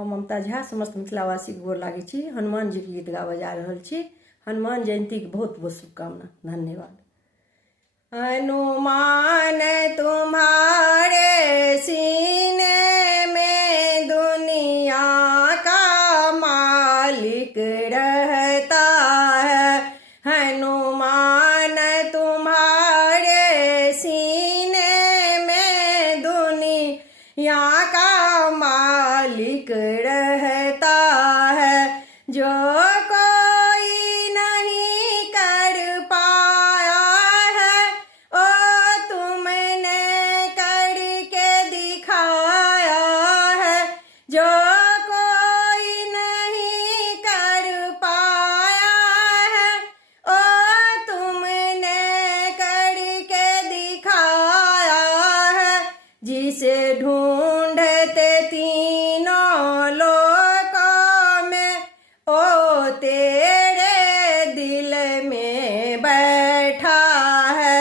हम ममता झा समस्त मिथिलावासी के गोर लागे छी। हनुमान जी के गीत गाबऽ जा रहल छी। हनुमान जयंती के बहुत बहुत शुभकामना। धन्यवाद। हनुमान तुम्हारे सीने में दुनिया का मालिक रहता है। हनुमान तुम्हारे सीने में दुनिया का मालिक रहता है। जो कोई नहीं कर पाया है ओ तुमने करके दिखाया है। जो कोई नहीं कर पाया है ओ तुमने करके दिखाया है। जिसे ढूंढते तीनों लोकों में ओ तेरे दिल में बैठा है।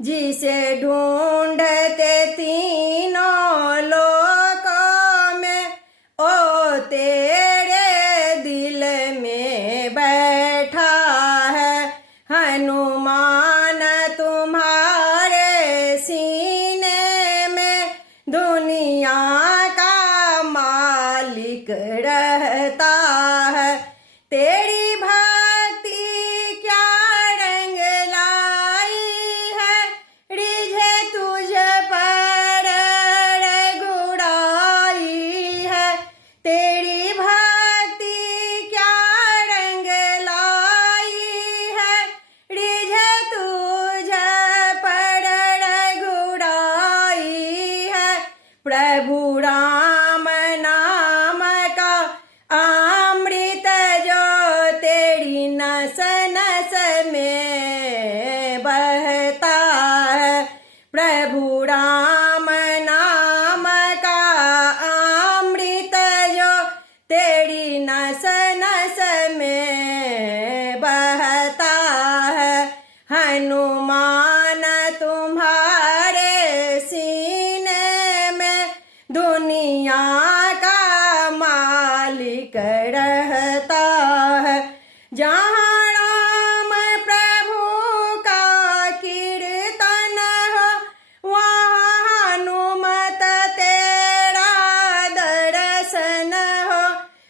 जिसे ढूंढते तीनों लोकों में ओ तेरे दिल में बैठा है। हनुमान तुम्हारे सीने में दुनिया का मालिक रहता है। तेरी भक्ति क्या रंग लाई है, रिझे तुझ पर गुड़ाई है। तेरी भक्ति क्या रंग लाई है, रिझे तुझ पर गुड़ाई है। प्रभु राम नाम का अमृत जो तेरी नस नस में बहता है। प्रभु राम नाम का अमृत जो तेरी नस नस में बहता है। हनुमान तुम्हारे सीने में दुनिया का मालिक रहता है। जहाँ राम प्रभु का कीर्तन हो वहाँ हनुमत तेरा दर्शन हो।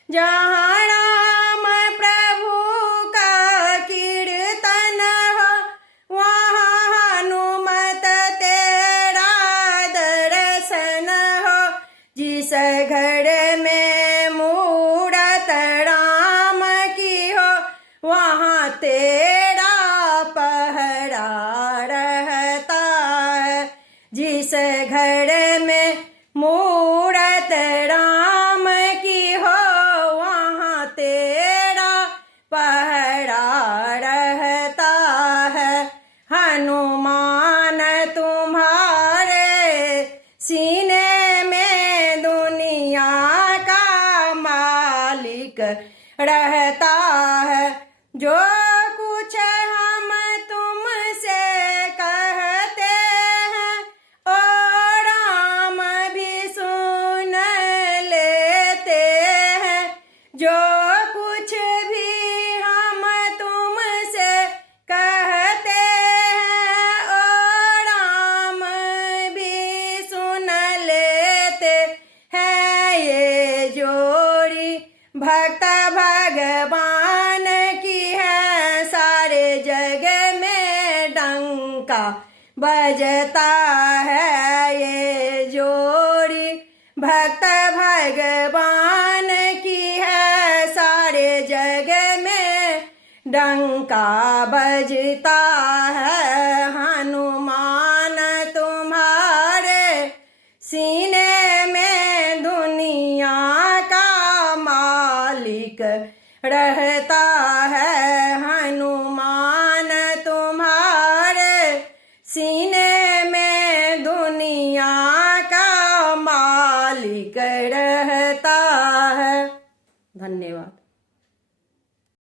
जहाँ राम प्रभु का कीर्तन हो वहाँ हनुमत तेरा दर्शन हो। जिस घर में मूरत राम की हो वहाँ तेरा पहरा रहता है। जिस घर में मूरत राम की हो वहाँ तेरा पहरा रहता है। हनुमान तुम्हारे सीने में दुनिया का मालिक रहता है। जो कुछ हम तुमसे कहते हैं ओ राम भी सुन लेते हैं। जो कुछ भी हम तुमसे कहते हैं ओ राम भी सुन लेते हैं। ये जोड़ी भक्त भगवान की है। सारे जग में डंका बजता